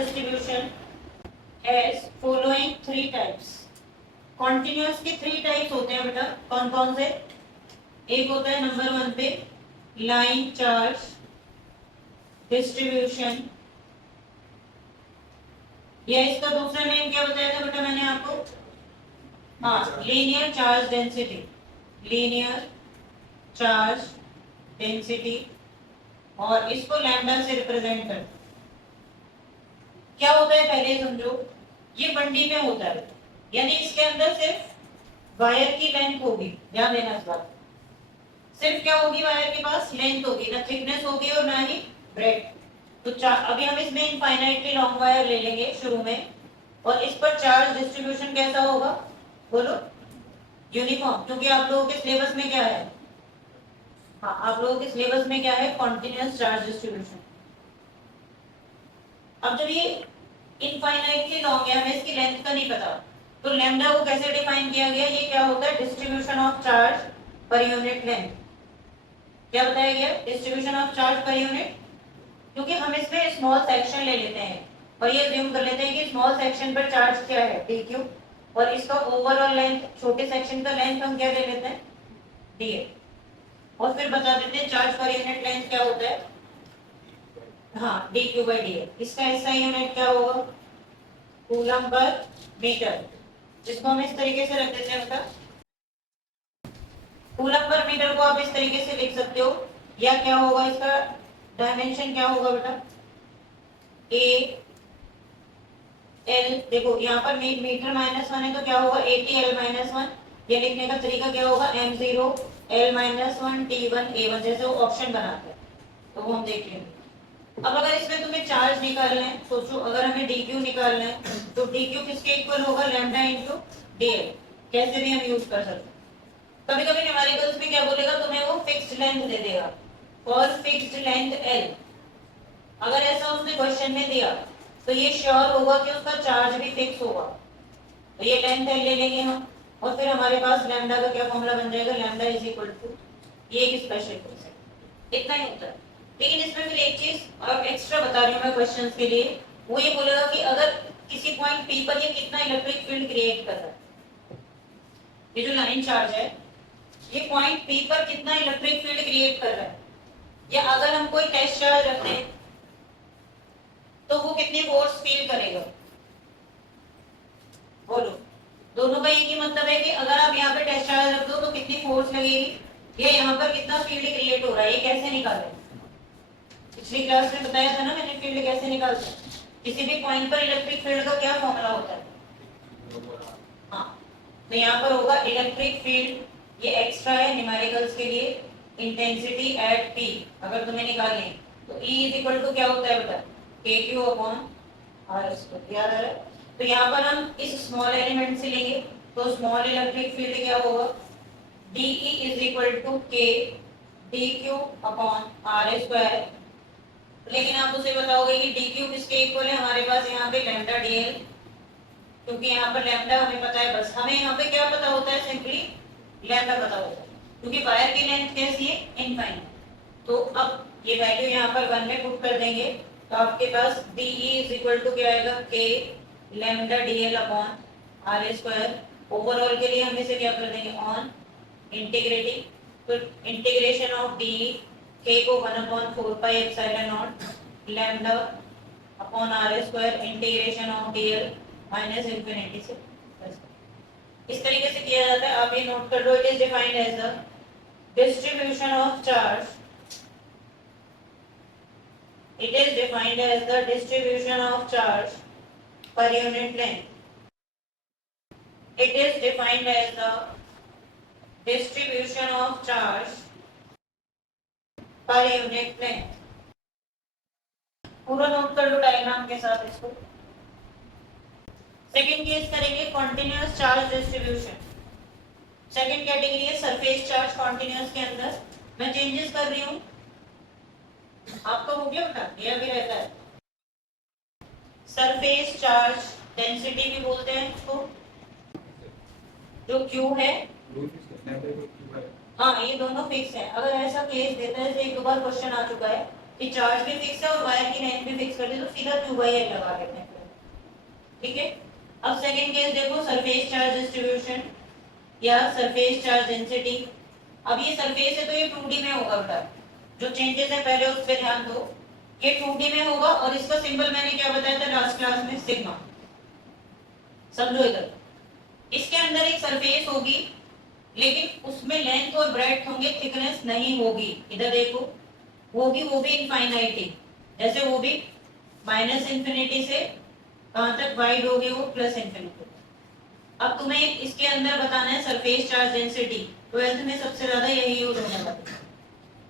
distribution has following three types. Continuous के three types होते हैं बेटा, कौन कौन से? एक होता है नंबर 1 पे लाइन चार्ज डिस्ट्रीब्यूशन, या इसका दूसरा नेम क्या बताया था बेटा मैंने आपको? हाँ, linear charge density, linear charge density, और इसको लैम्डा से रिप्रेजेंट कर। क्या होता है पहले समझो, ये बंडी में होता है, यानी इसके अंदर सिर्फ वायर की लेंथ होगी, ध्यान देना इस बात। सिर्फ क्या होगी, वायर के पास लेंथ होगी, ना थिकनेस होगी और ना ही ब्रेड्थ। तो अभी हम इसमें इनफाइनाइटली लॉन्ग वायर ले लेंगे शुरू में, और इस पर चार्ज डिस्ट्रीब्यूशन कैसा होगा बोलो? यूनिफॉर्म, क्योंकि आप लोगों के सिलेबस में क्या है? हाँ, आप लोगों के सिलेबस में क्या है? Continuous charge distribution. अब जब ये इनफाइनाइटली लॉन्ग है, हमें इसकी लेंथ का नहीं पता, तो लैम्डा को कैसे डिफाइन किया गया? ये क्या होता है? Distribution of charge per unit length. क्या बताया गया? Distribution of charge per unit, क्योंकि हम इसमें स्मॉल सेक्शन ले लेते हैं और ये अज्यूम कर लेते हैं कि स्मॉल सेक्शन पर चार्ज क्या है? dq, और इसका ओवरऑल लेंथ, छोटे सेक्शन का लेंथ हम क्या ले लेते हैं? dl, और फिर बता देते हैं चार्ज पर यूनिट लेंथ क्या होता है? हाँ, dq/dl। इसका ऐसा यूनिट क्या होगा? कूलम पर मीटर, जिसको हम इस तरीके से रख देते हैं बेटा। कूलम पर मीटर को आप इस तरीके से लिख सकते हो, या क्या होगा इसका डायमेंशन क्या होगा बेटा? a l, देखो यहाँ पर मीटर -1 है तो क्या होगा? ATL-1। ये लिखने का तरीका क्या होगा? m0 l-1 t1 a1, जैसे वो ऑप्शन बनाते हैं, तो वो हम देख लेंगे। अब अगर इसमें तुम्हें चार्ज निकालना है, सोचो अगर हमें dq निकालना है तो dq किसके इक्वल होगा? Lambda into dl। कैसे भी हम यूज कर सकते हैं। कभी कभी न्यूमेरिकल्स में क्या बोलेगा तुम्हें? वो फिक्स्ड लेंथ दे देगा, और फिक्स्ड लेंथ l। अगर ऐसा उसने क्वेश्चन में दिया तो ये श्योर होगा कि उसका चार्ज भी फिक्स होगा। तो ये लेंथ l ले लेंगे हम, और फिर हमारे पास लैम्डा का क्या फॉर्मूला बन जाएगा? लैम्डा इज इक्वल टू, ये एक स्पेशल केस है, इतना ही होता है। लेकिन इसमें फिर एक चीज और एक्स्ट्रा बता रही हूँ मैं क्वेश्चंस के लिए, वो ये बोलेगा कि अगर किसी पॉइंट P पर ये कितना इलेक्ट्रिक फील्ड क्रिएट कर रहा है, ये जो लाइन चार्ज है ये पॉइंट P पर कितना इलेक्ट्रिक फील्ड क्रिएट कर रहा है, या अगर हम कोई टेस्ट चार्ज रखते हैं तो वो कितनी फोर्स फील करेगा? बोलो। दोनों का एक ही मतलब है कि अगर आप यहाँ पे टेस्ट चार्ज रख दो तो कितनी फोर्स लगेगी, या यहाँ पर कितना फील्ड क्रिएट हो रहा है, ये कैसे निकालें? पिछली क्लास में बताया था ना मैंने, फील्ड कैसे निकालते हैं। किसी भी पॉइंट पर इलेक्ट्रिक फील्ड का क्या फॉर्मूला होता है? हाँ, तो यहाँ पर होगा इलेक्ट्रिक फील्ड, ये एक्स्ट्रा है न्यूमेरिकल्स के लिए, इंटेंसिटी एट P अगर तुम्हें निकालनी है तो E इज इक्वल टू क्या होता है बेटा? KQ upon R²। याद आ रहा है? तो यहाँ पर हम इस स्मॉल एलिमेंट से लेंगे तो स्मॉल इलेक्ट्रिक फील्ड क्या होगा? DE is equal to K DQ upon R²। लेकिन आप उसे बताओगे कि DQ किसके इक्वल है? हमारे पास यहाँ पे लैम्डा DL, क्योंकि यहाँ पर लैम्डा हमें पता है, बस हमें यहाँ पे क्या पता होता है? सिंपली लैम्डा पता होता है, क्योंकि वायर की लेंथ कैसी है? इनफाइनाइट। तो अब ये वैल्यू यहाँ पर 1 में पुट कर देंगे तो आपके पास DE इज इक्वल टू क्या आएगा? K lambda DL upon R²। Overall के लिए हम इसे क्या कर देंगे? ऑन इंटीग्रेटिंग, तो इंटीग्रेशन ऑफ DE K को 1/4πε0 lambda upon R² integration of DL minus infinity से। इस तरीके से किया जाता है, आप ये नोट कर लो। It is defined as the distribution of charge, it is defined as the distribution of charge per unit length. It is defined as the distribution of charge per unit length. पूरा note कर लो diagram के साथ इसको। Second case करेंगे continuous charge distribution. Second category है surface charge continuous के अंदर। मैं चेंजेस कर रही हूँ, आपको हो गया बेटा? यह भी रहता है सरफेस चार्ज डेंसिटी भी बोलते हैं इसको, जो Q है। हाँ, ये दोनों फिक्स है। अगर ऐसा केस देता है, एक दो बार क्वेश्चन आ चुका है कि चार्ज भी फिक्स है और वायर की लेंथ भी फिक्स कर दी, तो सीधा क्यू बाई एल लगा देते हैं। ठीक है, अब सेकंड केस देखो, सरफेस चार्ज डिस्ट्रीब्यूशन या सरफेस चार्ज डेंसिटी। अब ये सरफेस है तो ये 2D में होगा बेटा, जो चेंजेस है पहले उस पर ध्यान दो। ये 2D में होगा और इसका सिंबल मैंने क्या बताया था लास्ट क्लास में, सिग्मा। समझो इधर, इसके अंदर एक सरफेस होगी लेकिन उसमें लेंथ और ब्रेड्थ होंगे, थिकनेस नहीं होगी। इधर देखो, होगी वो भी इनफाइनाइटी, जैसे वो भी माइनस इंफिनिटी से कहां तक वाइड होगी, वो प्लस इंफिनिटी। अब तुम्हें इसके अंदर बताना है सरफेस चार्ज डेंसिटी, ट्वेल्थ में सबसे ज्यादा यही यूज होने वाला है।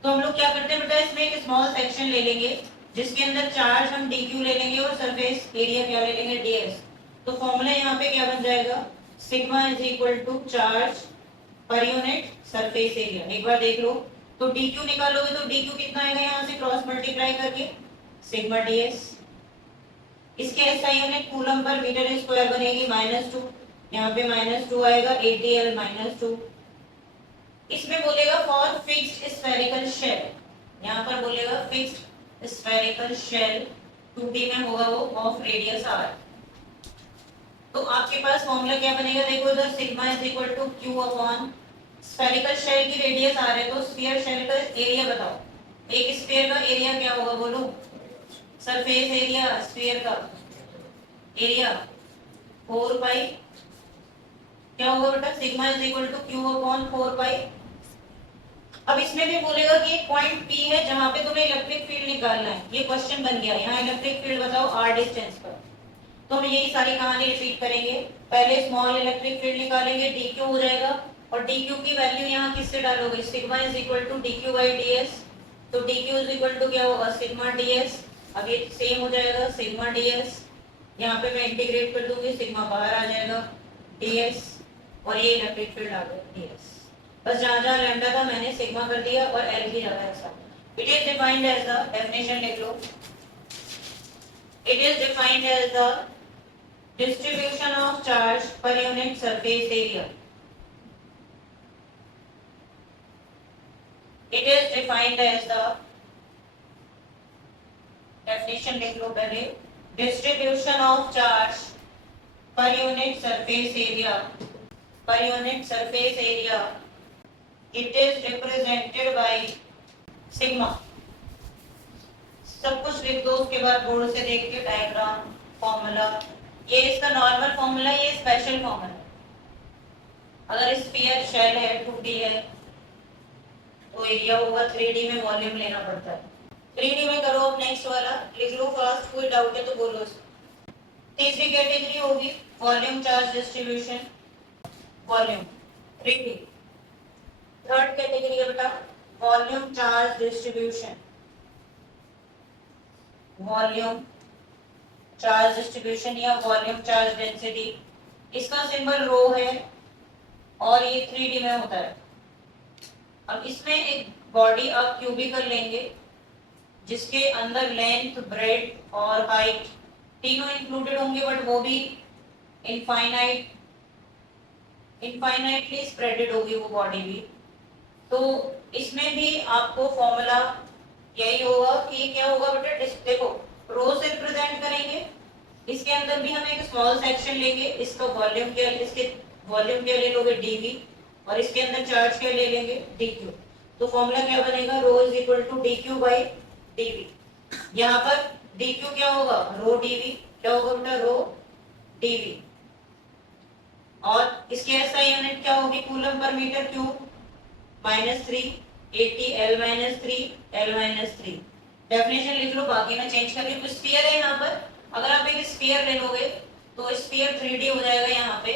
तो हम लोग क्या करते हैं बेटा, इसमें एक स्मॉल सेक्शन ले लेंगे जिसके अंदर चार्ज हम dq ले लेंगे और सरफेस एरिया क्या ले लेंगे, ds। तो फॉर्मूला यहाँ पे क्या बन जाएगा, sigma is equal to charge per unit surface area. एक बार देख लो, तो dq निकालोगे तो dq कितना आएगा, यहाँ से क्रॉस मल्टीप्लाई करके सिग्मा ds। इसके SI unit coulomb per metre square बनेगी -2, यहाँ पे -2 आएगा, ATL -2। इसमें बोलेगा फॉर फिक्स्ड स्फेरिकल शेल, यहाँ पर बोलेगा फिक्स्ड स्फेरिकल शेल 2D में होगा वो ऑफ रेडियस r। तो आपके पास फॉर्मूला क्या बनेगा, देखो इधर sigma is equal to q upon spherical shell की रेडियस r है तो स्फीयर शेल का एरिया बताओ। एक स्फीयर का एरिया क्या होगा बोलो, सरफेस एरिया स्फीयर का एरिया 4 पाई क्या होगा बेटा, sigma is equal to Q upon 4 pi. अब इसमें भी बोलेगा कि एक पॉइंट P है जहां पे तुम्हें इलेक्ट्रिक फील्ड निकालना है, ये क्वेश्चन बन गया, यहाँ इलेक्ट्रिक फील्ड बताओ r डिस्टेंस पर। तो हम यही सारी कहानी रिपीट करेंगे, पहले स्मॉल इलेक्ट्रिक फील्ड निकालेंगे, dq हो जाएगा और dq की वैल्यू यहाँ किससे डालोगे, sigma is equal to dq by ds। तो dq इज इक्वल टू क्या होगा, सिग्मा ds। अब ये सेम हो जाएगा सिग्मा ds, यहाँ पे मैं इंटीग्रेट कर दूंगी, सिग्मा बाहर आ जाएगा ds और ये इलेक्ट्रिक फील्ड आ गया ds। बस जहां जहां लैम्डा था मैंने सिग्मा कर दिया और l की जगह ऐसा। It is defined as the, definition लिख लो, it is defined as the distribution of charge per unit surface area. It is defined as the, definition लिख लो पहले, distribution of charge per unit surface area, per unit surface area, it is represented by sigma। सब कुछ लिख दो, उसके बाद board से देख के डायग्राम फॉर्मूला, ये इसका नॉर्मल फॉर्मूला, ये स्पेशल फॉर्मूला। अगर स्फीयर शेल है 2D है तो एरिया होगा 3D में, वॉल्यूम लेना पड़ता है। 3D में करो, अब नेक्स्ट वाला लिख लो फास्ट, कोई डाउट है तो बोलो। तीसरी कैटेगरी होगी volume charge distribution, volume 3D। Third category है बेटा volume charge distribution, volume charge distribution या वॉल्यूम चार्ज डेंसिटी। इसका सिंबल रो है और ये 3D में होता है। अब इसमें एक बॉडी आप क्यूबिकल लेंगे जिसके अंदर लेंथ, ब्रेड्थ और हाइट तीनों इंक्लूडेड होंगे, बट वो भी इनफाइनाइटली स्प्रेडेड होगी वो बॉडी भी। तो इसमें भी आपको फॉर्मूला यही होगा कि क्या होगा बेटा, देखो रो से रिप्रेजेंट करेंगे, इसके अंदर भी हम एक स्मॉल सेक्शन लेंगे, इसका वॉल्यूम क्या, इसके वॉल्यूम क्या ले लोगे dv और इसके अंदर चार्ज क्या ले लेंगे dq। तो फॉर्मूला क्या बनेगा, rho is equal to dq by dv। यहाँ पर dq क्या होगा, रो dv, क्या होगा बेटा, रो dv। और इसकी एसआई यूनिट क्या होगी, coulomb per metre cube -3, ATL -3, L -3। Definition लिख लो, बाकी मैं चेंज कर रही हूँ। स्फीयर है यहाँ पर, अगर आप एक स्फीयर ले लोगे तो स्फीयर 3D हो जाएगा यहाँ पे,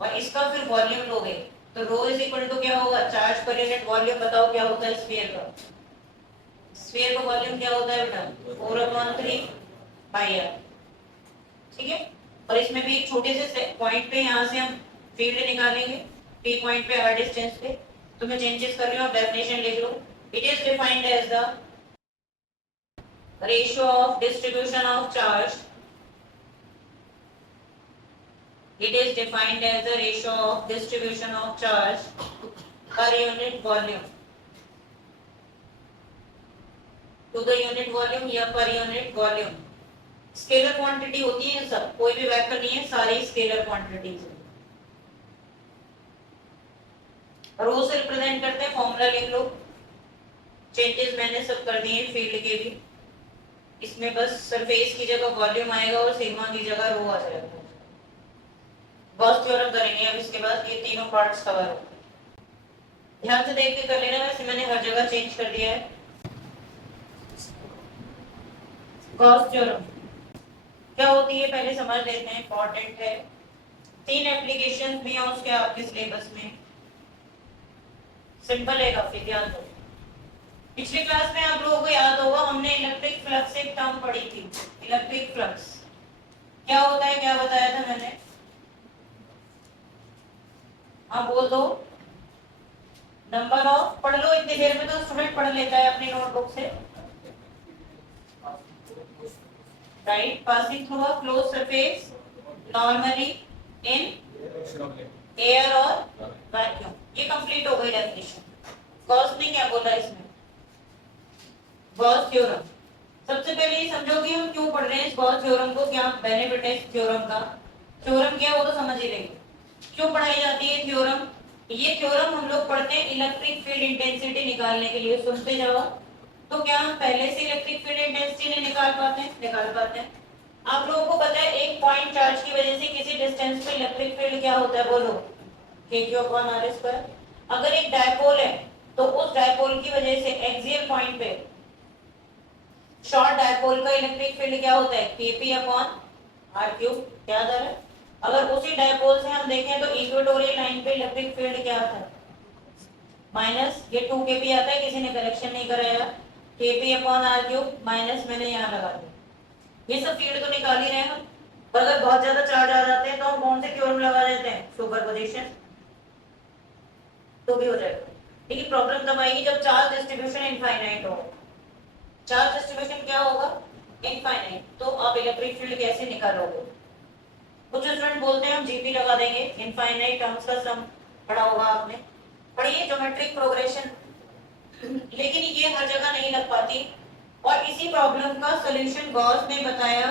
और इसका फिर वॉल्यूम लोगे तो रो इज इक्वल टू क्या होगा, चार्ज पर यूनिट वॉल्यूम। बताओ क्या होता है स्फीयर का, स्फीयर का वॉल्यूम क्या होता है बेटा, 4/3 पाई r। ठीक है, और इसमें भी एक छोटे से पॉइंट पे यहाँ से हम फील्ड निकालेंगे, P पॉइंट पे r डिस्टेंस पे। तो मैं चेंजेस कर रही हूँ, आप डेफिनेशन लिख लो। It is defined as the ratio of distribution of charge, it is defined as the ratio of distribution of charge per unit volume to to the unit volume या per unit volume. Scalar quantity होती है सब, कोई भी vector नहीं है, सारी scalar quantities है। रो से रिप्रेजेंट करते हैं, फॉर्मूला लिख लो। चेंजेस मैंने सब कर दिए फील्ड के भी। इसमें बस सरफेस की जगह वॉल्यूम आएगा और सिग्मा की जगह रो आ जाएगा। गॉस थ्योरम करेंगे अब इसके बाद, ये तीनों पार्ट्स कवर हो। ध्यान से देख के कर लेना, वैसे मैंने हर जगह चेंज कर दिया है। गॉस थ्योरम क्या होती है पहले समझ लेते हैं, इंपॉर्टेंट है। 3 एप्लीकेशन भी हैं उसके आपके सिलेबस में, सिंपल है काफी, ध्यान दो। पिछली क्लास में आप लोगों को याद होगा हमने इलेक्ट्रिक फ्लक्स एक टर्म पढ़ी थी। इलेक्ट्रिक फ्लक्स क्या होता है, क्या बताया था मैंने? हाँ बोल दो। नंबर ऑफ, पढ़ लो इतनी देर में तो स्टूडेंट पढ़ लेता है अपनी नोटबुक से। Right, passing through a close surface normally in air और वैक्यूम। ये कंप्लीट हो गई डेफिनेशन। गॉस ने क्या बोला इसमें? Gauss theorem. सबसे पहले ये समझो कि हम क्यों पढ़ रहे हैं इस गॉस थ्योरम को, क्या बेनिफिट है इस थ्योरम का। थ्योरम क्या है वो तो समझ ही लेंगे। क्यों पढ़ाई जाती है थ्योरम? ये थ्योरम हम लोग पढ़ते हैं इलेक्ट्रिक फील्ड इंटेंसिटी निकालने के लिए। सुनते जाओ। तो क्या हम पहले से इलेक्ट्रिक फील्ड इंटेंसिटी नहीं निकाल पाते हैं? निकाल पाते हैं। आप लोगों को पता है एक पॉइंट चार्ज की वजह से किसी डिस्टेंस पे इलेक्ट्रिक फील्ड क्या होता है, बोलो? kq/r²। अगर एक डायपोल है तो उस डायपोल की वजह से एक्सियल पॉइंट पे शॉर्ट डायपोल का इलेक्ट्रिक फील्ड क्या होता है, kp/r³। याद आ रहा है? अगर उसी डायपोल से हम देखें तो इक्वेटोरियल लाइन पे इलेक्ट्रिक फील्ड क्या आता है, माइनस, ये 2kp आता है, किसी ने करेक्शन नहीं कराया, kp/r³ माइनस मैंने यहाँ लगा दिया। ये सब फील्ड तो निकाल ही रहे हैं हम। पर अगर बहुत ज्यादा चार्ज आ जाते हैं तो हम कौन से थ्योरम लगा देते हैं, सुपरपोजिशन, तो भी हो जाएगा। लेकिन प्रॉब्लम तब आएगी जब चार्ज डिस्ट्रीब्यूशन इनफाइनाइट हो। चार्ज डिस्ट्रीब्यूशन क्या होगा, इनफाइनाइट, तो आप इलेक्ट्रिक फील्ड कैसे निकालोगे? कुछ स्टूडेंट बोलते हैं हम जीपी लगा देंगे, इनफाइनाइट टर्म्स का सम पढ़ा होगा आपने, पढ़िए ज्योमेट्रिक प्रोग्रेशन। लेकिन ये हर जगह नहीं लग पाती। और इसी प्रॉब्लम का सॉल्यूशन गॉस ने बताया।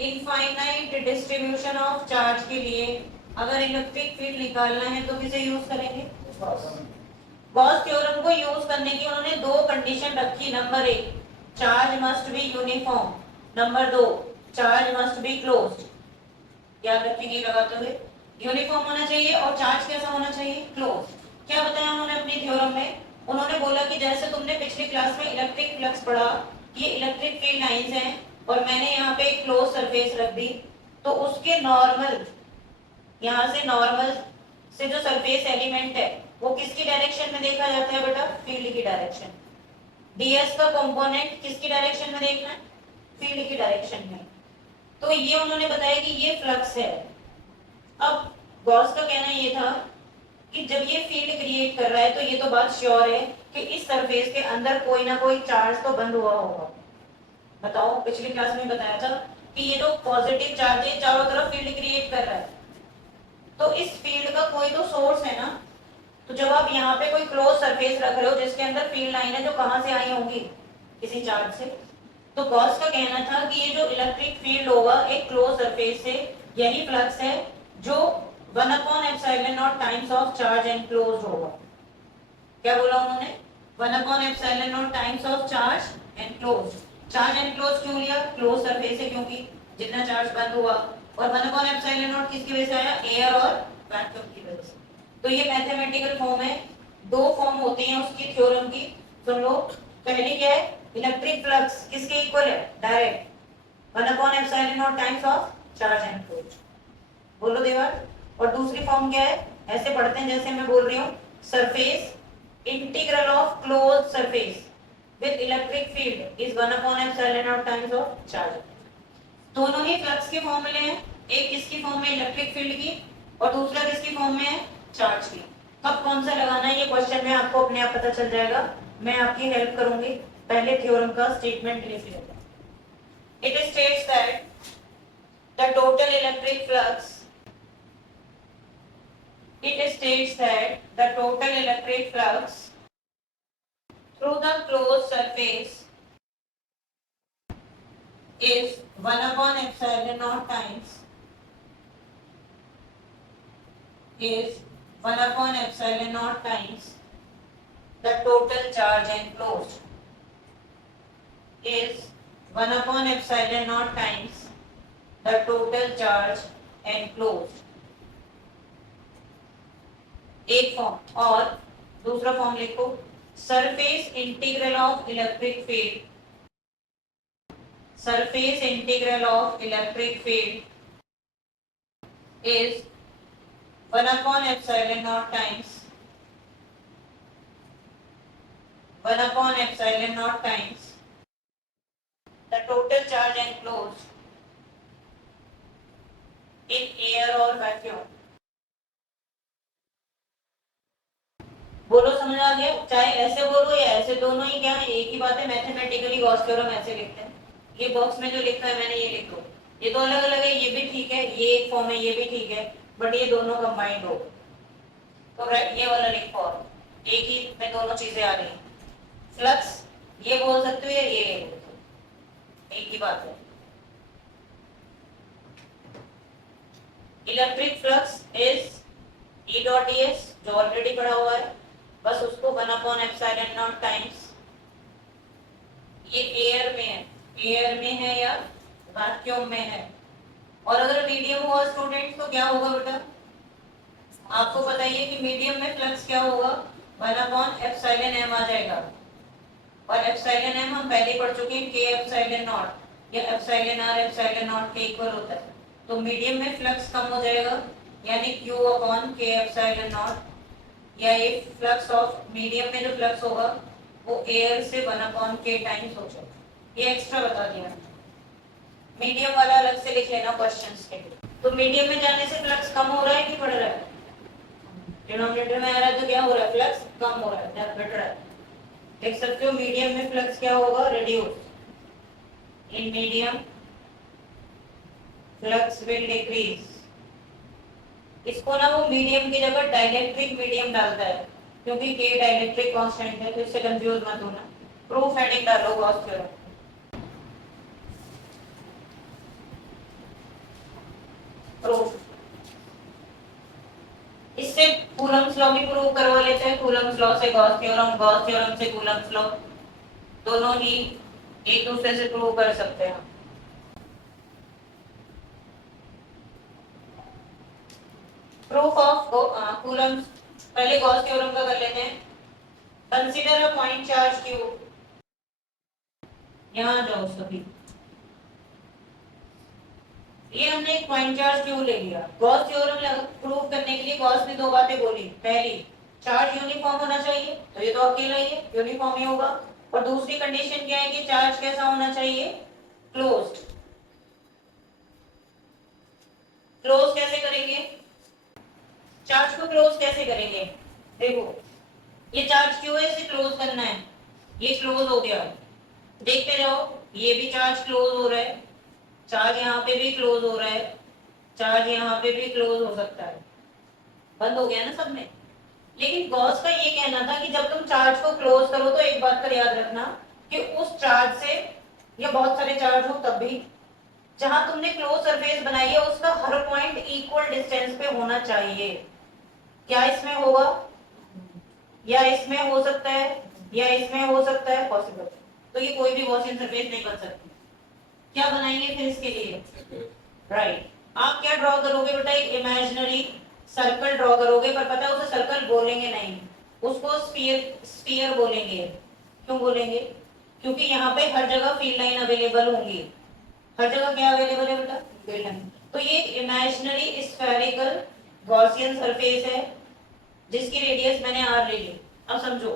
इनफाइनाइट डिस्ट्रीब्यूशन ऑफ चार्ज के लिए अगर इलेक्ट्रिक फील्ड निकालना है तो किसे यूज करेंगे, गॉस थ्योरम को यूज करने की उन्होंने 2 कंडीशन रखी। Number 1, charge must be uniform. Number 2, charge must be closed. याद रखेंगे लगाते हुए, यूनिफॉर्म होना चाहिए और चार्ज कैसा होना चाहिए, क्लोज। क्या बताया उन्होंने अपनी थ्योरम में? उन्होंने बोला कि जैसे तुमने पिछली क्लास में इलेक्ट्रिक फ्लक्स पढ़ा, ये इलेक्ट्रिक फील्ड लाइंस हैं और मैंने यहाँ पे एक क्लोज सरफेस रख दी, तो उसके नॉर्मल, यहाँ से नॉर्मल से जो सरफेस एलिमेंट है वो किसकी डायरेक्शन में देखा जाता है बेटा, फील्ड की डायरेक्शन। ds का कंपोनेंट किसकी डायरेक्शन में देखना है, फील्ड की डायरेक्शन में। तो ये उन्होंने बताया कि ये फ्लक्स है। अब गॉस का कहना ये था कि जब ये फील्ड क्रिएट कर रहा है तो ये तो बात श्योर है कि इस सरफेस के अंदर कोई ना कोई चार्ज तो बंद हुआ होगा। बताओ, पिछली क्लास में बताया था कि ये जो पॉजिटिव चार्ज है चारों तरफ फील्ड क्रिएट कर रहा है, तो इस फील्ड का कोई तो सोर्स है ना। तो जब आप यहाँ पे कोई क्लोज सरफेस रख रहे हो जिसके अंदर फील्ड लाइन है जो कहां से आई होंगी, किसी चार्ज से। तो गॉस का कहना था कि ये जो इलेक्ट्रिक फील्ड होगा एक क्लोज सरफेस से, यही फ्लक्स है जो 1/ε0 टाइम्स ऑफ चार्ज एनक्लोज्ड होगा। क्या बोला उन्होंने, 1/ε0 times of charge enclosed. Charge enclose क्यों लिया, क्लोज सरफेस है क्योंकि जितना चार्ज बंद हुआ, और 1/ε0 किसकी वजह से आया, एयर और वैक्यूम की वजह से। तो ये मैथमेटिकल फॉर्म है। 2 फॉर्म होती हैं उसकी थ्योरम की, सुन लो। पहली क्या है, इलेक्ट्रिक फ्लक्स किसके इक्वल है, direct 1/ε0 times of charge enclosed. बोलो देवर। और दूसरी फॉर्म क्या है, ऐसे पढ़ते हैं जैसे मैं बोल रही हूँ, surface integral of close surface with electric field is 1/ε0 times of charge. दोनों ही फ्लक्स के फॉर्मूले हैं, एक किसकी फॉर्म में, इलेक्ट्रिक फील्ड की, और दूसरा किसकी फॉर्म में है, चार्ज की। कब कौन सा लगाना है ये क्वेश्चन में आपको अपने आप पता चल जाएगा, मैं आपकी हेल्प करूंगी। पहले थ्योरम का स्टेटमेंट लिख लेते हैं। It states that the total electric flux, it states that the total electric flux through the closed surface 1 upon epsilon naught times is 1 upon epsilon naught times the total charge enclosed is 1 upon epsilon naught times the total charge enclosed. एक form और दूसरा form लिखो surface integral of electric field surface integral of electric field is 1 upon epsilon naught times 1 upon epsilon naught times the total charge enclosed in air or vacuum. बोलो समझ आ गया? चाहे ऐसे बोलो या ऐसे, दोनों ही क्या है, एक ही बात है. मैथमेटिकली गॉस थ्योरम ऐसे लिखते हैं. ये बॉक्स में जो लिखा है मैंने ये लिख दो. ये तो अलग अलग है, ये भी ठीक है, ये एक फॉर्म है, ये भी ठीक है, बट ये दोनों कंबाइंड हो तो ये वाला लिखो और एक ही में दोनों चीजें आ रही हैं. फ्लक्स ये बोल सकते हो या ये बोल सकते हो, एक ही बात है. Electric flux is E dot ds जो ऑलरेडी पढ़ा हुआ है, बस उसको 1 अपॉन एप्सिलॉन नॉट टाइम्स, ये एयर में है, एयर में है या वैक्यूम में है. और अगर मीडियम हुआ स्टूडेंट तो क्या होगा बेटा? आपको बताइए कि मीडियम में फ्लक्स क्या होगा? 1 अपॉन एप्सिलॉन m आ जाएगा. और एप्सिलॉन m हम पहले पढ़ चुके हैं, k एप्सिलॉन नॉट या एप्सिलॉन r एप्सिलॉन नॉट के इक्वल होता है. तो मीडियम में फ्लक्स कम हो जाएगा, यानी q upon k epsilon not, या ये फ्लक्स ऑफ मीडियम में जो फ्लक्स होगा वो एयर से 1 अपॉन k टाइम्स हो जाएगा. ये एक्स्ट्रा बता दिया. मीडियम वाला अलग से लिख लेना क्वेश्चंस के लिए. तो मीडियम में जाने से फ्लक्स कम हो रहा है कि बढ़ रहा है? डिनोमिनेटर में आ रहा है तो क्या हो रहा है? फ्लक्स कम हो रहा है, बढ़ रहा है. देख सकते हो मीडियम में फ्लक्स क्या होगा? Reduce. In medium flux will decrease. इसको ना वो मीडियम की जगह डाइलेक्ट्रिक मीडियम डालता है, क्योंकि के डाइलेक्ट्रिक कांस्टेंट है, तो इससे कंफ्यूज मत होना. प्रूफ हेडिंग डालो गॉस थ्योरम. प्रूफ इससे कूलम्स लॉ भी प्रूव करवा लेते हैं. कूलम्स लॉ से गॉस थ्योरम, गॉस थ्योरम से कूलम्स लॉ, दोनों ही एक दूसरे से प्रूव कर सकते हैं. प्रूफ ऑफ कूलम्स, पहले गॉस थ्योरम का कर लेते हैं. Consider a point charge q. यहां जाओ सभी. ये हमने एक पॉइंट चार्ज q ले लिया. गॉस थ्योरम प्रूव करने के लिए गॉस ने दो बातें बोली. पहली, चार्ज यूनिफॉर्म होना चाहिए, तो ये तो अकेला ही है, यूनिफॉर्म ही होगा. और दूसरी कंडीशन क्या है कि चार्ज कैसा होना चाहिए? क्लोज्ड. क्लोज कैसे करेंगे? चार्ज को क्लोज कैसे करेंगे? देखो ये चार्ज क्यों है, इसे क्लोज करना है. ये क्लोज हो गया, देखते जाओ. ये भी चार्ज क्लोज हो रहा है, चार्ज यहाँ पे भी क्लोज हो रहा है, चार्ज यहाँ पे भी क्लोज हो सकता है. बंद हो गया ना सब में. लेकिन गॉस का ये कहना था कि जब तुम चार्ज को क्लोज करो तो एक बात का याद रखना कि उस चार्ज से, या बहुत सारे चार्ज हो तब भी, जहां तुमने क्लोज सरफेस बनाई है उसका हर पॉइंट इक्वल डिस्टेंस पे होना चाहिए. क्या इसमें होगा? या इसमें हो सकता है, या इसमें हो सकता है, पॉसिबल. तो ये कोई भी गॉसियन सरफेस नहीं बन सकती. क्या बनाएंगे फिर इसके लिए? राइट. आप क्या ड्रॉ करोगे बेटा? एक इमेजिनरी सर्कल ड्रॉ करोगे, पर पता है उसे सर्कल बोलेंगे नहीं, उसको स्फीयर बोलेंगे. क्यों बोलेंगे? क्योंकि यहाँ पे हर जगह फील्ड लाइन अवेलेबल होंगी. हर जगह क्या अवेलेबल है बेटा? Field line. तो ये इमेजिनरी स्फेरिकल गॉसियन सरफेस है जिसकी रेडियस मैंने r ले ली. अब समझो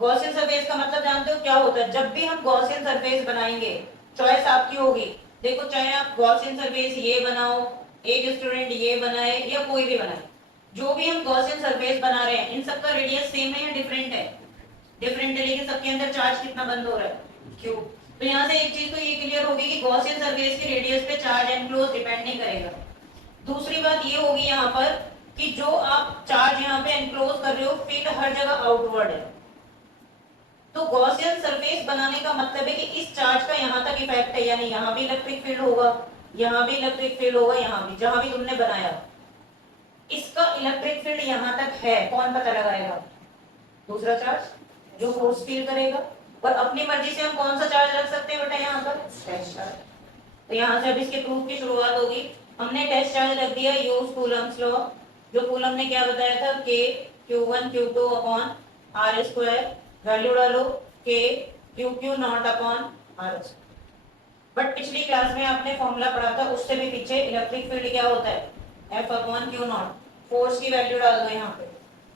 गॉसियन सरफेस का मतलब जानते हो क्या होता है? जब भी हम गॉसियन सरफेस बनाएंगे, चॉइस आपकी होगी. देखो चाहे आप गॉसियन सरफेस ये बनाओ, एक स्टूडेंट ये बनाए, या कोई भी बनाए, जो भी हम गॉसियन सरफेस बना रहे हैं इन सबका रेडियस सेम है या डिफरेंट है? डिफरेंट है, लेकिन सबके अंदर चार्ज कितना बंद हो रहा है? क्यों? तो यहाँ से एक चीज तो ये क्लियर होगी कि गॉसियन सरफेस की रेडियस पे चार्ज एनक्लोज डिपेंड नहीं करेगा. दूसरी बात ये होगी यहाँ पर कि जो आप चार्ज यहाँ पे एनक्लोज कर रहे हो, फील्ड हर जगह आउटवर्ड है. तो गॉसियन सरफेस बनाने का मतलब है कि इस चार्ज का यहाँ तक इफेक्ट है, यानी यहाँ भी इलेक्ट्रिक फील्ड होगा, यहाँ भी इलेक्ट्रिक फील्ड होगा, यहाँ भी, जहां भी तुमने बनाया इसका इलेक्ट्रिक फील्ड यहाँ तक है, कौन पता लगाएगा? दूसरा चार्ज जो फोर्स फील करेगा। और अपनी मर्जी से हम कौन सा चार्ज रख सकते हैं बेटा यहाँ पर? Test charge. तो यहाँ से अब इसके प्रूफ की शुरुआत होगी। हमने टेस्ट चार्ज रख दिया, यूज कूलम्स लॉ, जो कूलम ने क्या बताया था, K Q1 Q2 upon R square, value डालो K Q nought upon R। But पिछली क्लास में आपने फॉर्मूला पढ़ा था, उससे भी पीछे इलेक्ट्रिक फील्ड क्या होता है? F upon Q not. Force की वैल्यू डाल दो यहाँ पे,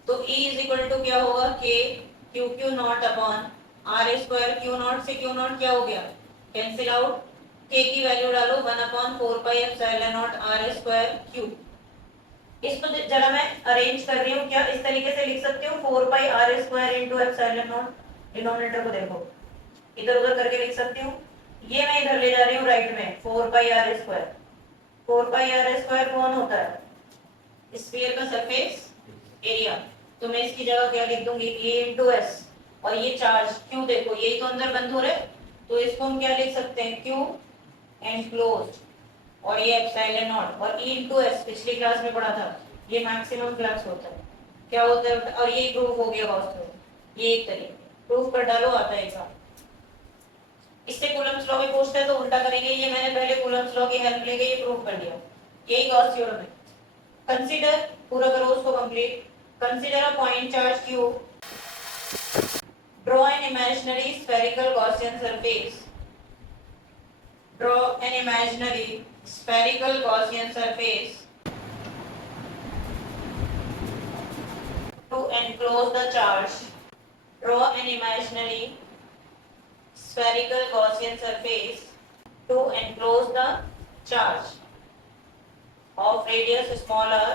तो E इज इक्वल टू क्या होगा? K Q nought upon R square. Q not से Q नॉट क्या हो गया? Cancel out. K की वैल्यू डालो 1 upon 4 pi epsilon not R square Q। इसको जरा मैं अरेंज कर रही हूँ, क्या इस तरीके से लिख सकते हो? 4 पाई R square into epsilon not. Denominator को देखो, इधर उधर करके लिख सकती हूँ। ये मैं इधर ले जा रही हूँ राइट में, 4 पाई R स्क्वायर। 4 पाई R स्क्वायर कौन होता है? स्फीयर का सरफेस एरिया। तो मैं इसकी जगह क्या लिख दूंगी? A into S. और ये चार्ज Q देखो, यही तो अंदर बंद हो रहा है, तो इसको हम क्या लिख सकते हैं? Q enclosed. और ये एप्सिलॉन नॉट, और E इंटू एस पिछली क्लास में पढ़ा था, ये मैक्सिमम फ्लक्स होता है। क्या होता है? और ये प्रूफ हो गया गॉस थ्योरम। ये एक तरीके प्रूफ कर डालो, आता है एग्जाम। इससे कूलम्स लॉ भी पूछता है तो उल्टा करेंगे। ये मैंने पहले कूलम्स लॉ की हेल्प लेके ये प्रूफ कर दिया, यही गॉस थ्योरम है। कंसीडर, पूरा करो उसको complete. Consider a point charge Q, draw an imaginary spherical Gaussian surface. Draw an imaginary spherical Gaussian surface to enclose the charge. Draw an imaginary spherical Gaussian surface to enclose the charge of radius smaller.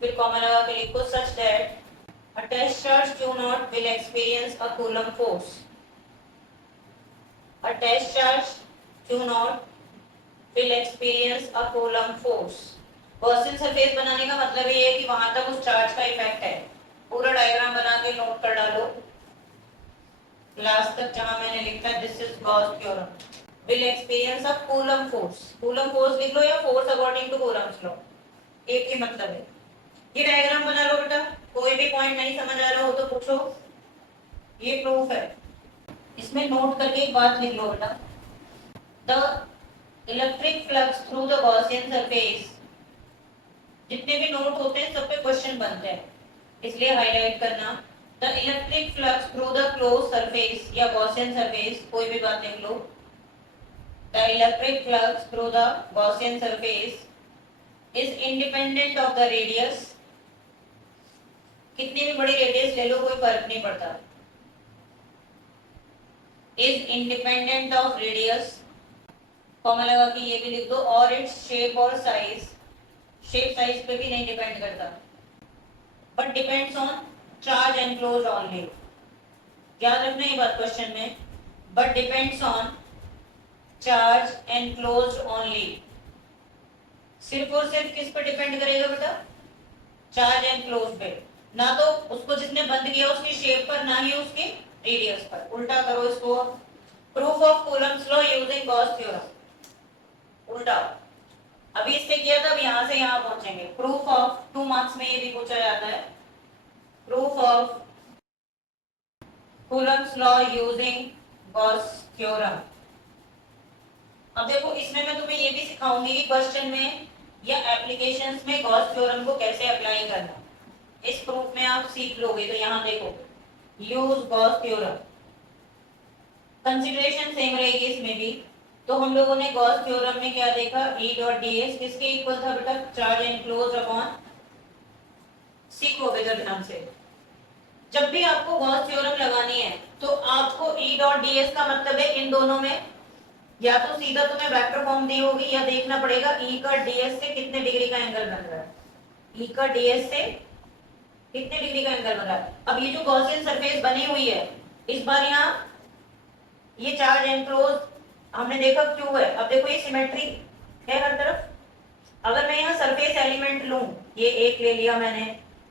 फिर comma लगा के लिखो such that a test charge Q naught will experience a Coulomb force. A test charge Q naught will experience a Coulomb force. Gaussian surface बनाने का मतलब ये है कि वहां तक उस चार्ज का इफेक्ट है। पूरा डायग्राम बना के नोट कर डालो लास्ट तक, जहां मैंने लिखा है this is Gauss theorem. Will experience a Coulomb force. Coulomb force लिख लो या force according to Coulomb's law, एक ही मतलब है। ये डायग्राम बना लो बेटा, कोई भी पॉइंट नहीं समझ आ रहा हो तो पूछो। ये प्रूफ है, इसमें नोट करके एक बात लिख लो बेटा, the electric flux through the Gaussian surface. जितने भी नोट होते हैं सब पे क्वेश्चन बनते हैं, इसलिए हाईलाइट करना। The electric flux through the close surface या गॉसियन सरफेस, कोई भी बात लिख लो। The electric flux through the Gaussian surface is independent of the radius. कितनी भी बड़ी रेडियस ले लो कोई फर्क नहीं पड़ता। Is independent of radius, comma लगा के ये भी लिख दो, और इट्स शेप और साइज। शेप साइज पे भी नहीं डिपेंड करता, but depends on charge enclose only. याद रखना ये बात क्वेश्चन में, but depends on charge enclose only. सिर्फ और सिर्फ किस पर डिपेंड करेगा बेटा? चार्ज एनक्लोज पे, ना तो उसको जिसने बंद किया उसकी शेप पर, ना ही उसकी रेडियस पर। उल्टा करो इसको। Proof of Coulomb's law using Gauss theorem, उल्टा। अभी इससे किया था, अब यहां से यहां पहुंचेंगे। प्रूफ ऑफ, 2 मार्क्स में ये भी पूछा जाता है। Proof of Coulomb's law using Gauss theorem. अब देखो इसमें मैं तुम्हें ये भी सिखाऊंगी कि क्वेश्चन में या एप्लीकेशंस में गॉस थ्योरम को कैसे अप्लाई करना। इस प्रूफ में आप सीख लोगे। तो यहाँ देखो, use Gauss theorem, consideration same रहेगी इसमें भी। तो हम लोगों ने गॉस थ्योरम में क्या देखा? E डॉट ds किसके इक्वल था बेटा? चार्ज एनक्लोज अपॉन, सीखोगे जब ध्यान से। जब भी आपको गॉस थ्योरम लगानी है तो आपको E डॉट ds का मतलब है इन दोनों में, या तो सीधा तुम्हें वेक्टर फॉर्म दी होगी, या देखना पड़ेगा E का ds से कितने डिग्री का एंगल बन रहा है। E का ds से कितने डिग्री का एंगल बन रहा है। अब ये जो गॉसियन सरफेस बनी हुई है, इस बार यहाँ ये चार्ज एनक्लोज हमने देखा क्यों है। अब देखो ये सिमेट्री है हर तरफ। अगर मैं यहाँ सरफेस एलिमेंट लूं, ये एक ले लिया मैंने,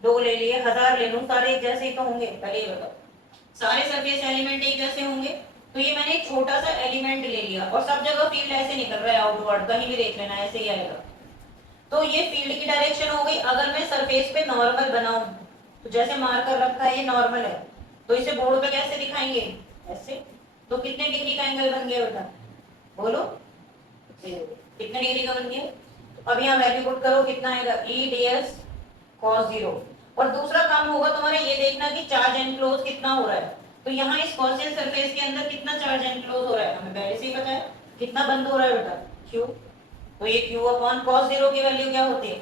2 ले लिए, 1000 ले लूं, सारे एक जैसे ही तो होंगे? पहले ये बताओ। सारे सरफेस एलिमेंट एक जैसे होंगे, तो ये मैंने एक छोटा सा एलिमेंट ले लिया और सब जगह फील्ड ऐसे निकल रहा है आउटवर्ड, कहीं भी देख लेना ऐसे ही आएगा। तो ये फील्ड की डायरेक्शन हो गई। अगर मैं सरफेस पे नॉर्मल बनाऊं, तो जैसे मार्कर रखा है ये नॉर्मल है, तो इसे बोर्ड पे कैसे दिखाएंगे, ऐसे। तो कितने डिग्री का एंगल बन गया बेटा, बोलो कितने डिग्री का बन गया। तो अब यहाँ वैल्यू पुट करो, कितना आएगा, ई डी एस cos 0। और दूसरा काम होगा तुम्हारा ये देखना कि चार्ज एनक्लोज कितना हो रहा है। तो यहाँ इस गॉसियन सरफेस के अंदर कितना चार्ज एनक्लोज हो रहा है, हमें पहले से ही पता है कितना बंद हो रहा है बेटा, क्यू। तो ये क्यू अपॉन cos 0 की वैल्यू क्या होती है,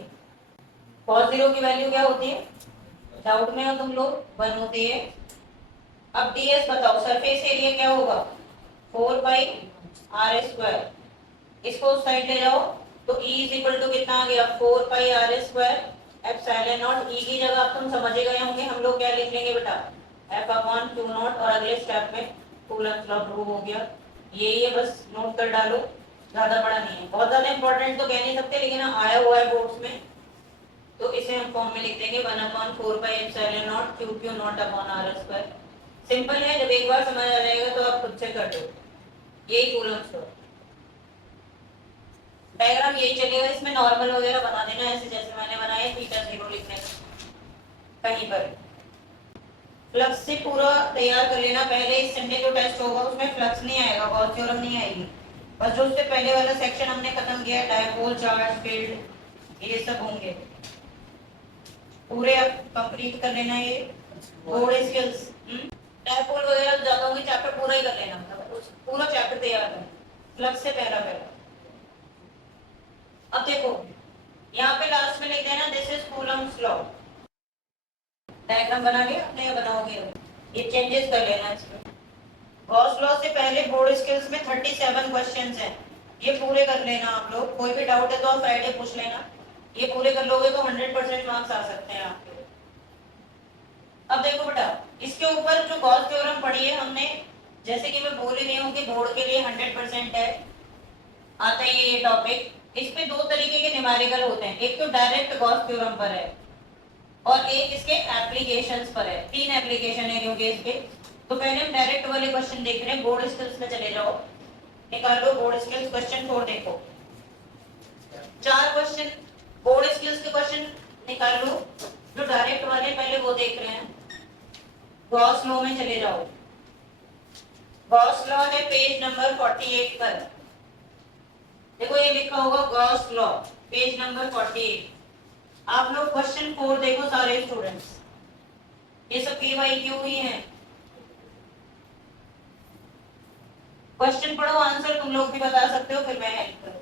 cos 0 की वैल्यू क्या होती है, डाउट में हो तुम लोग, 1 होती है। अब ds बताओ, सरफेस एरिया क्या होगा, 4 पाई आर स्क्वायर। इसको उस साइड ले जाओ, तो E इज इक्वल टू कितना आ गया, 4 pi r square epsilon not. E की जगह आप तुम समझ गए होंगे, हम लोग क्या लिख लेंगे बेटा, F अपॉन Q नॉट, और अगले स्टेप में कूलम्ब लॉ प्रूव हो गया। ये बस नोट कर डालो, ज्यादा बड़ा नहीं है, बहुत ज्यादा इंपॉर्टेंट तो कह नहीं सकते, लेकिन आया हुआ है बोर्ड्स में, तो इसे हम फॉर्म में लिख देंगे 1 upon 4 pi epsilon nought Q Q nought upon R square. Simple है, जब एक बार समझ आ जाएगा तो आप खुद से कर दो, यही कूलम्ब लॉ। डायग्राम यही चलेगा, इसमें नॉर्मल वगैरह बना देना ऐसे जैसे मैंने बनाया, थीटा 0 लिखने कहीं पर। फ्लक्स से पूरा तैयार कर लेना, पहले इस संडे जो टेस्ट होगा उसमें फ्लक्स नहीं आएगा, गॉस थ्योरम नहीं आएगी, बस जो उससे पहले वाला सेक्शन हमने खत्म किया, डायपोल चार्ज फील्ड, ये सब होंगे पूरे, अब कंप्लीट कर लेना ये बोर्ड स्किल्स। डायपोल वगैरह ज्यादा होंगे, चैप्टर पूरा ही कर लेना, पूरा चैप्टर तैयार करना फ्लक्स से पहला पहला। अब देखो यहाँ पे लास्ट में लिख देना this is Coulomb's law. Diagram बना लिया आपने या बनाओगे, ये चेंजेस कर लेना इसमें। गॉस लॉ से पहले बोर्ड स्किल्स में 37 क्वेश्चंस हैं, ये पूरे कर लेना आप लोग। कोई भी डाउट है तो आप फ्राइडे पूछ लेना, ये पूरे कर लोगे तो 100% मार्क्स आ सकते हैं आपके। अब देखो बेटा, इसके ऊपर जो गॉस थ्योरम पढ़ी है हमने, जैसे कि मैं बोल रही हूँ कि बोर्ड के लिए 100% है, आता है ये टॉपिक। इस पे दो तरीके के न्यूमेरिकल होते हैं, एक तो डायरेक्ट गॉस थ्योरम पर है और एक इसके एप्लीकेशंस पर है, 3 एप्लीकेशन है क्योंकि इसके। तो पहले हम डायरेक्ट वाले क्वेश्चन देख रहे हैं, बोर्ड स्किल्स में चले जाओ, निकालो बोर्ड स्किल्स क्वेश्चन 4। देखो 4 क्वेश्चन बोर्ड स्किल्स के क्वेश्चन निकाल लो, जो डायरेक्ट वाले पहले वो देख रहे हैं। गॉस लॉ में चले जाओ, गॉस लॉ है पेज नंबर 48 पर, देखो ये लिखा होगा गॉस लॉ पेज नंबर 48। आप लोग क्वेश्चन 4 देखो सारे स्टूडेंट्स, ये सब KYQ ही है। क्वेश्चन पढ़ो, आंसर तुम लोग भी बता सकते हो, फिर मैं हेल्प करूंगा।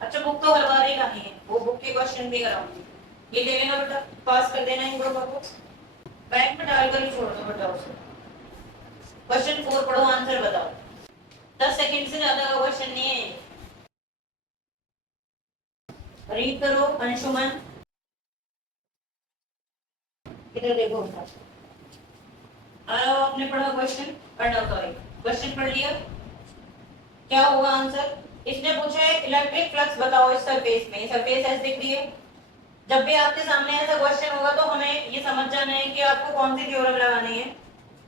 अच्छा बुक तो हर बार ही लानी है, वो बुक के क्वेश्चन भी कराऊंगी, ये ले लेना बेटा, पास कर देना इन ग्रुप को, बैंक में डालकर ही छोड़ दो बेटा उसे। क्वेश्चन 4 पढ़ो, आंसर बताओ, 10 सेकंड से ज्यादा का क्वेश्चन नहीं है। रीड करो अंशुमन, इधर देखो बेटा, आया आपने पढ़ा क्वेश्चन, पढ़ना सॉरी क्वेश्चन पढ़ लिया, क्या होगा आंसर। इसने पूछा है इलेक्ट्रिक फ्लक्स बताओ इस सरफेस में, सरफेस ऐसे दिख रही है। जब भी आपके सामने ऐसा क्वेश्चन होगा तो हमें ये समझ जाना है कि आपको कौन सी थ्योरम लगानी है,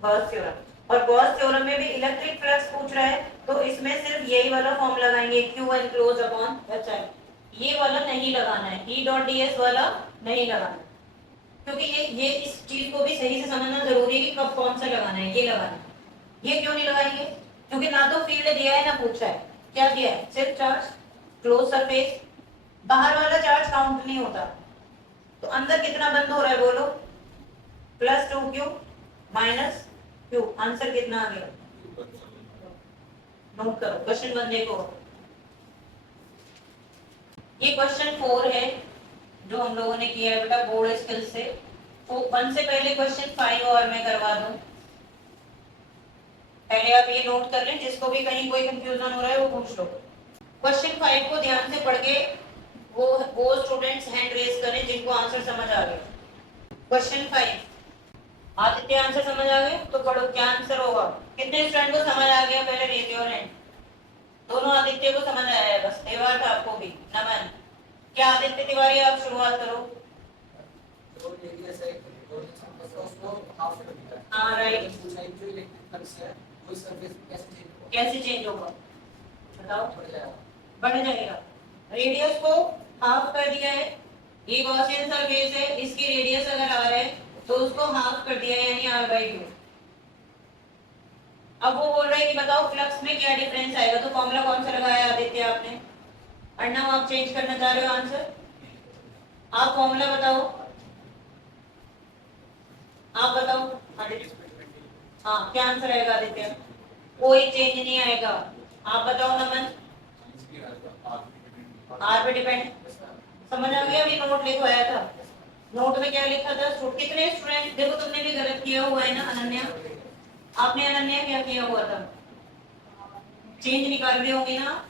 गॉस थ्योरम। और गॉस थ्योरम में भी इलेक्ट्रिक फ्लक्स पूछ रहा है, तो इसमें सिर्फ यही वाला फॉर्म लगाएंगे, Q एनक्लोज अपॉन H, ये वाला नहीं लगाना है, E डॉट ds वाला नहीं लगाना, क्योंकि ये इस चीज को भी सही से समझना जरूरी है कि कब कौन सा लगाना है, ये लगाना है। ये क्यों नहीं लगाएंगे, क्योंकि ना तो फील्ड दिया है ना पूछा है, क्या दिया है, सिर्फ चार्ज क्लोज सरफेस, बाहर वाला चार्ज काउंट नहीं होता। तो अंदर कितना बंद हो रहा है बोलो, +2Q माइनस Q, आंसर कितना आ गया, नोट करो क्वेश्चन 1 देखो, ये क्वेश्चन 4 है जो हम लोगों ने किया है बेटा बोर्ड स्किल से। तो 1 से पहले क्वेश्चन 5 और मैं करवा दूं, पहले आप ये नोट कर लें, जिसको भी कहीं कोई कंफ्यूजन हो रहा है वो पूछ लो। क्वेश्चन 5 को ध्यान से पढ़ के वो स्टूडेंट्स हैंड रेज करें जिनको आंसर समझ आ गया। क्वेश्चन 5, आदित्य आंसर समझ आ गया तो पढ़ो, क्या आंसर होगा, कितने स्टूडेंट को समझ आ गया, पहले रेज योर हैंड। दोनों आदित्य को समझ आया है, बस देवार्थ आपको भी, नमन। क्या आदित्य तिवारी आप शुरुआत करो, तो रेडियस है और उसको हाफ कर दिया है। हाँ राइट। जो इलेक्ट्रिक फ्लक्स है वो इस सरफेस पे कैसे चेंज होगा बताओ? बढ़ जाएगा। बढ़ जाएगा। रेडियस को हाफ कर दिया है, ये गॉसियन सरफेस है, इसकी रेडियस अगर आर है तो उसको हाफ कर दिया यानी r/2। अब वो बोल रहा है कि बताओ फ्लक्स में क्या डिफरेंस आएगा, तो फॉर्मूला कौन सा लगाया आदित्य आपने? अर्णव आप चेंज करना चाह रहे हो आंसर? आप फॉर्मूला बताओ, आप बताओ आदित्य। हाँ क्या आंसर आएगा आदित्य? कोई चेंज नहीं आएगा। आप बताओ नमन। आर पे डिपेंड। समझ आ गया? अभी नोट लिखो आया था, नोट में क्या लिखा था? कितने स्टूडेंट, देखो तुमने भी गलत किया हुआ है ना अनन्या, आपने अनन्या क्या किया हुआ था? चेंज निकाल रहे होंगे ना?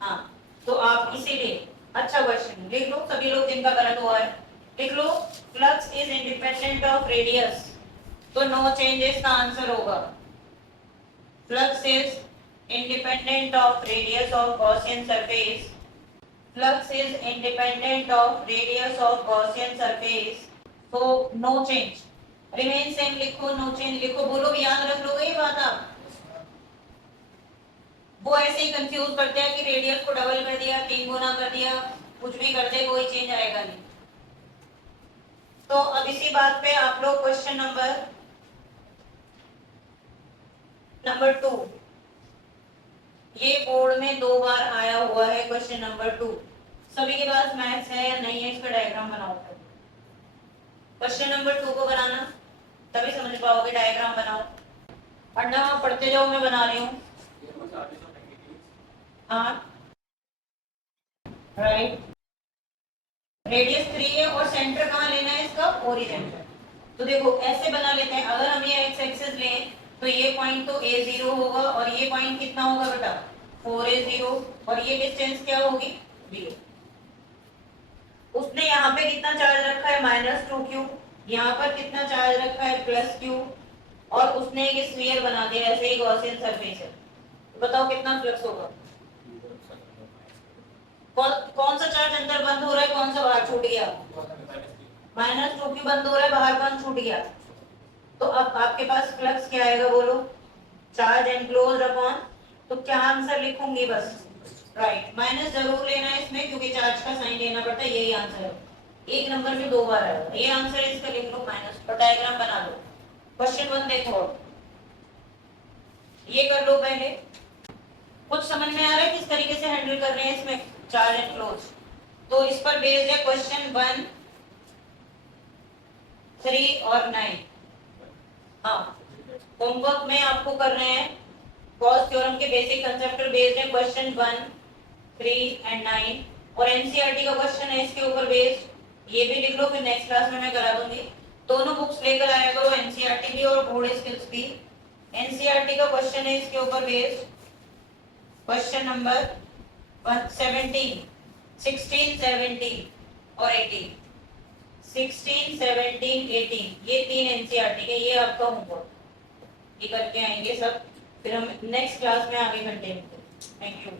हाँ तो आप इसीलिए अच्छा क्वेश्चन लिख लो सभी लोग जिनका गलत हुआ है, लिख लो flux is independent of radius, तो नो चेंजेस का आंसर होगा। Flux is independent of radius of Gaussian surface. Flux is independent of radius of Gaussian surface. So no change. Remain same लिखो, no change लिखो, बोलो याद रख लोगे ये बात आप? वो ऐसे ही कंफ्यूज करते हैं कि रेडियस को डबल कर दिया, 3 गुना कर दिया, कुछ भी कर दे कोई चेंज आएगा नहीं। तो अब इसी बात पे आप लोग क्वेश्चन नंबर 2, ये बोर्ड में 2 बार आया हुआ है क्वेश्चन नंबर 2। सभी के पास मैथ्स है या नहीं है इसका डायग्राम बनाओ। क्वेश्चन नंबर 2 को बनाना तभी समझ पाओगे, डायग्राम बनाओ। पढ़ना पढ़ते जाओ, मैं बना रही हूँ। हाँ राइट, रेडियस 3 है और सेंटर कहाँ लेना है इसका? ओरिजिन। तो देखो ऐसे बना लेते हैं, अगर हम ये एक्स एक्सिस लें तो ये पॉइंट तो a0 होगा और ये पॉइंट कितना होगा बेटा? 4a0, और ये डिस्टेंस क्या होगी? 0। उसने यहाँ पे कितना चार्ज रखा है? -2q। यहाँ पर कितना चार्ज रखा है? +q। और उसने एक स्फीयर बना दिया, ऐसे ही गॉसियन सरफेस है, तो बताओ कितना फ्लक्स होगा? कौन सा चार्ज अंदर बंद हो रहा है, कौन सा बाहर छूट गया? -2q बंद हो रहा है, बाहर कौन छूट गया? तो अब आपके पास फ्लक्स क्या आएगा बोलो? चार्ज एनक्लोज्ड अपॉन, तो क्या आंसर लिखूंगी? बस राइट, माइनस जरूर लेना है इसमें क्योंकि चार्ज का साइन लेना पड़ता है, यही आंसर है। एक नंबर में 2 बार आया, ये आंसर है इसका, लिख लो माइनस और डायग्राम बना लो। क्वेश्चन 1 देखो, ये कर लो पहले। कुछ समझ में आ रहा है किस तरीके से हैंडल कर रहे हैं इसमें चार्ज एनक्लोज? तो इस पर बेस्ड है क्वेश्चन 1, 3 और 9। हाँ होमवर्क में आपको कर रहे हैं गॉस थ्योरम के बेसिक कंसेप्ट पर बेस्ड है क्वेश्चन 1, 3 एंड 9, और एनसीईआरटी का क्वेश्चन है इसके ऊपर बेस्ड, ये भी लिख लो, फिर नेक्स्ट क्लास में मैं करा दूंगी। दोनों बुक्स लेकर आया करो, एनसीईआरटी भी और बोर्ड स्किल्स भी। एनसीईआरटी का क्वेश्चन है इसके ऊपर बेस्ड, क्वेश्चन नंबर 17, 16, 17 और 18। 16, 17, 18 ये 3 एनसीईआरटी के, ये आपका होमवर्क, ये करके आएंगे सब, फिर हम नेक्स्ट क्लास में आगे कंटिन्यू करेंगे। Thank you.